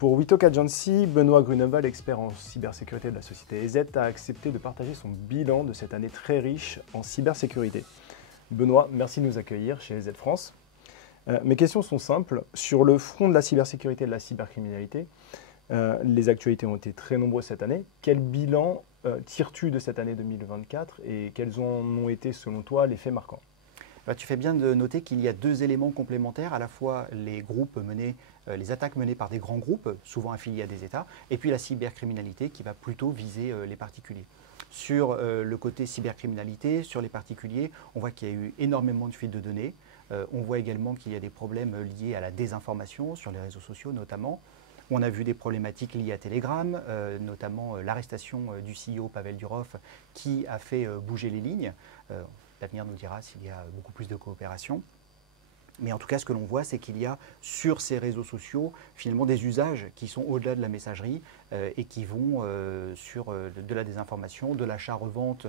Pour Witok Agency, Benoît Grunewald, expert en cybersécurité de la société EZ, a accepté de partager son bilan de cette année très riche en cybersécurité. Benoît, merci de nous accueillir chez EZ France. Mes questions sont simples. Sur le front de la cybersécurité et de la cybercriminalité, les actualités ont été très nombreuses cette année. Quel bilan tires-tu de cette année 2024 et quels en ont été, selon toi, les faits marquants ? Tu fais bien de noter qu'il y a deux éléments complémentaires, à la fois les les attaques menées par des grands groupes, souvent affiliés à des États, et puis la cybercriminalité qui va plutôt viser les particuliers. Sur le côté cybercriminalité, sur les particuliers, on voit qu'il y a eu énormément de fuites de données. On voit également qu'il y a des problèmes liés à la désinformation, sur les réseaux sociaux notamment. On a vu des problématiques liées à Telegram, notamment l'arrestation du CEO Pavel Durov qui a fait bouger les lignes. L'avenir nous dira s'il y a beaucoup plus de coopération. Mais en tout cas, ce que l'on voit, c'est qu'il y a sur ces réseaux sociaux finalement des usages qui sont au-delà de la messagerie et qui vont sur de la désinformation, de l'achat-revente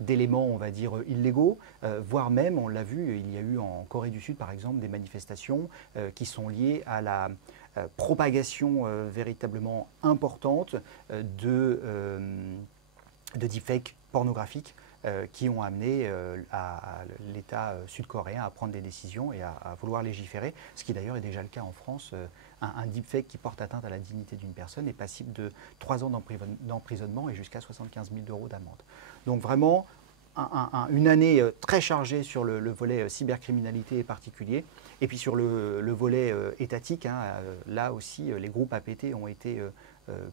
d'éléments, on va dire, illégaux, voire même, on l'a vu, il y a eu en Corée du Sud, par exemple, des manifestations qui sont liées à la propagation véritablement importante de deepfakes pornographiques qui ont amené à l'État sud-coréen à prendre des décisions et à vouloir légiférer, ce qui d'ailleurs est déjà le cas en France. Un deepfake qui porte atteinte à la dignité d'une personne est passible de 3 ans d'emprisonnement et jusqu'à 75 000 € d'amende. Donc vraiment, une année très chargée sur le volet cybercriminalité et particulier. Et puis sur le volet étatique, là aussi, les groupes APT ont été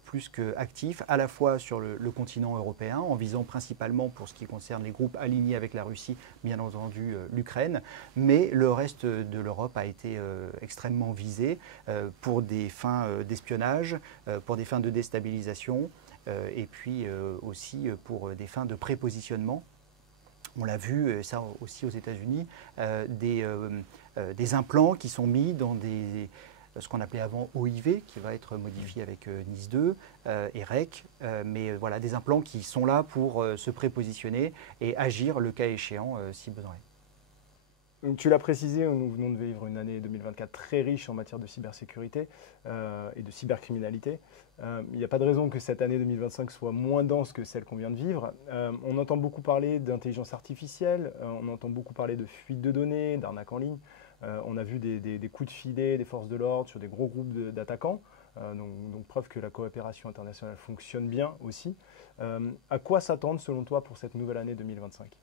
plus qu'actifs, à la fois sur le continent européen, en visant principalement, pour ce qui concerne les groupes alignés avec la Russie, bien entendu l'Ukraine, mais le reste de l'Europe a été extrêmement visé pour des fins d'espionnage, pour des fins de déstabilisation, et puis aussi pour des fins de prépositionnement. On l'a vu, ça aussi aux États-Unis, des implants qui sont mis dans ce qu'on appelait avant OIV, qui va être modifié avec NIS 2 et REC, mais voilà, des implants qui sont là pour se prépositionner et agir le cas échéant si besoin est. Donc, tu l'as précisé, nous venons de vivre une année 2024 très riche en matière de cybersécurité et de cybercriminalité. Il n'y a pas de raison que cette année 2025 soit moins dense que celle qu'on vient de vivre. On entend beaucoup parler d'intelligence artificielle, on entend beaucoup parler de fuite de données, d'arnaques en ligne. On a vu des coups de filet des forces de l'ordre sur des gros groupes d'attaquants, donc preuve que la coopération internationale fonctionne bien aussi. À quoi s'attendre selon toi pour cette nouvelle année 2025 ?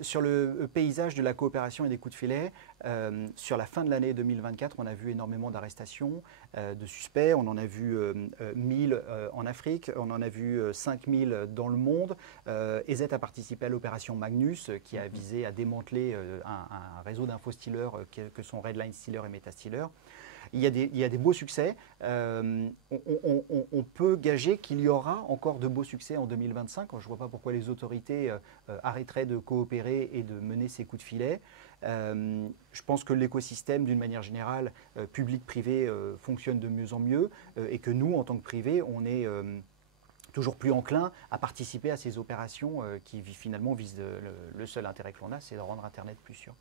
Sur le paysage de la coopération et des coups de filet, sur la fin de l'année 2024, on a vu énormément d'arrestations de suspects. On en a vu 1000 en Afrique, on en a vu 5000 dans le monde. EZ a participé à l'opération Magnus qui a visé à démanteler un réseau d'info-stealers que sont Redline Stealer et Metastealer. Il y a des beaux succès. On peut gager qu'il y aura encore de beaux succès en 2025. Je ne vois pas pourquoi les autorités arrêteraient de coopérer et de mener ces coups de filet. Je pense que l'écosystème, d'une manière générale, public-privé, fonctionne de mieux en mieux et que nous, en tant que privé, on est toujours plus enclin à participer à ces opérations qui finalement visent le seul intérêt que l'on a, c'est de rendre Internet plus sûr.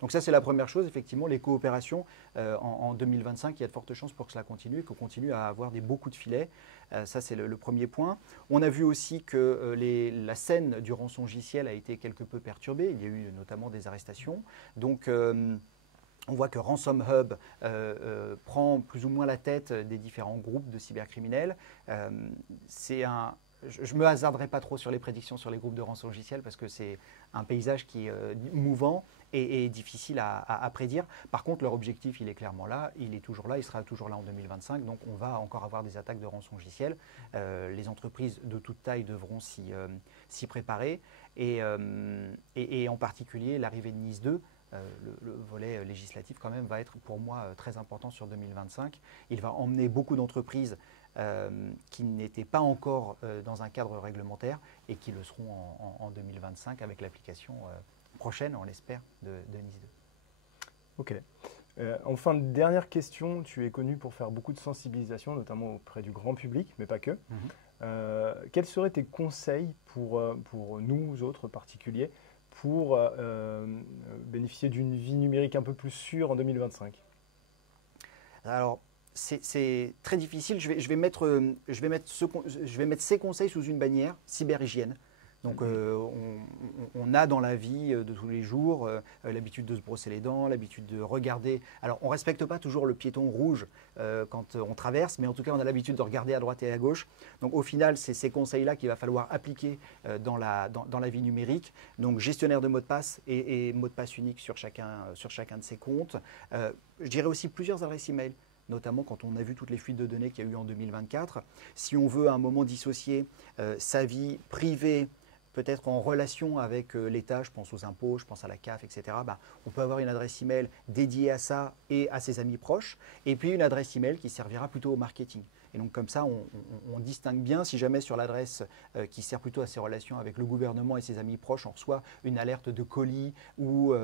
Donc ça, c'est la première chose. Effectivement, les coopérations en 2025, il y a de fortes chances pour que cela continue et qu'on continue à avoir des beaux coups de filet. Ça, c'est le premier point. On a vu aussi que la scène du rançongiciel a été quelque peu perturbée. Il y a eu notamment des arrestations. Donc, on voit que Ransom Hub prend plus ou moins la tête des différents groupes de cybercriminels. Je ne me hasarderai pas trop sur les prédictions sur les groupes de rançongiciel parce que c'est un paysage qui est mouvant et difficile à prédire. Par contre, leur objectif, il est clairement là, il est toujours là, il sera toujours là en 2025. Donc, on va encore avoir des attaques de rançongiciel. Les entreprises de toute taille devront s'y préparer. Et en particulier, l'arrivée de NIS 2, le volet législatif quand même va être pour moi très important sur 2025. Il va emmener beaucoup d'entreprises qui n'étaient pas encore dans un cadre réglementaire et qui le seront en 2025 avec l'application prochaine, on l'espère, de NIS 2. Ok. Enfin, dernière question, tu es connu pour faire beaucoup de sensibilisation, notamment auprès du grand public, mais pas que. Quels seraient tes conseils pour nous autres particuliers pour bénéficier d'une vie numérique un peu plus sûre en 2025 ? Alors, c'est très difficile. Je vais mettre ces conseils sous une bannière cyberhygiène. Donc, on a dans la vie de tous les jours l'habitude de se brosser les dents, l'habitude de regarder. Alors, on ne respecte pas toujours le piéton rouge quand on traverse, mais en tout cas, on a l'habitude de regarder à droite et à gauche. Donc, au final, c'est ces conseils-là qu'il va falloir appliquer dans la vie numérique. Donc, gestionnaire de mots de passe et mot de passe unique sur chacun de ses comptes. Je dirais aussi plusieurs adresses email, notamment quand on a vu toutes les fuites de données qu'il y a eu en 2024. Si on veut à un moment dissocier sa vie privée, peut-être en relation avec l'État, je pense aux impôts, je pense à la CAF, etc. On peut avoir une adresse email dédiée à ça et à ses amis proches, et puis une adresse email qui servira plutôt au marketing. Et donc comme ça, on distingue bien si jamais sur l'adresse qui sert plutôt à ses relations avec le gouvernement et ses amis proches, on reçoit une alerte de colis ou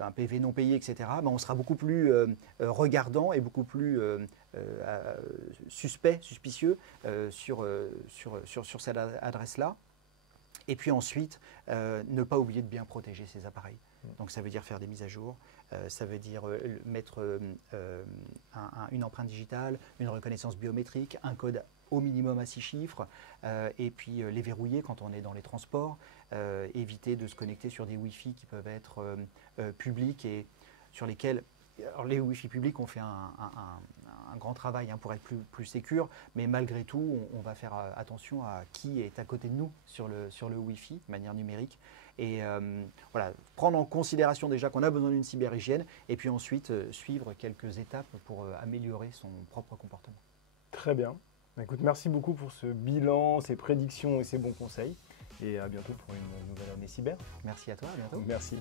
un PV non payé, etc., on sera beaucoup plus regardant et beaucoup plus suspicieux sur cette adresse-là. Et puis ensuite, ne pas oublier de bien protéger ses appareils. Donc ça veut dire faire des mises à jour, ça veut dire mettre une empreinte digitale, une reconnaissance biométrique, un code au minimum à 6 chiffres, et puis les verrouiller quand on est dans les transports, éviter de se connecter sur des Wi-Fi qui peuvent être publics et sur lesquels… Alors les Wi-Fi publics ont fait un grand travail pour être plus sécure, mais malgré tout, on va faire attention à qui est à côté de nous sur le Wi-Fi de manière numérique. Et voilà, prendre en considération déjà qu'on a besoin d'une cyberhygiène et puis ensuite suivre quelques étapes pour améliorer son propre comportement. Très bien. Écoute, merci beaucoup pour ce bilan, ces prédictions et ces bons conseils. Et à bientôt pour une nouvelle année cyber. Merci à toi, à bientôt. Merci.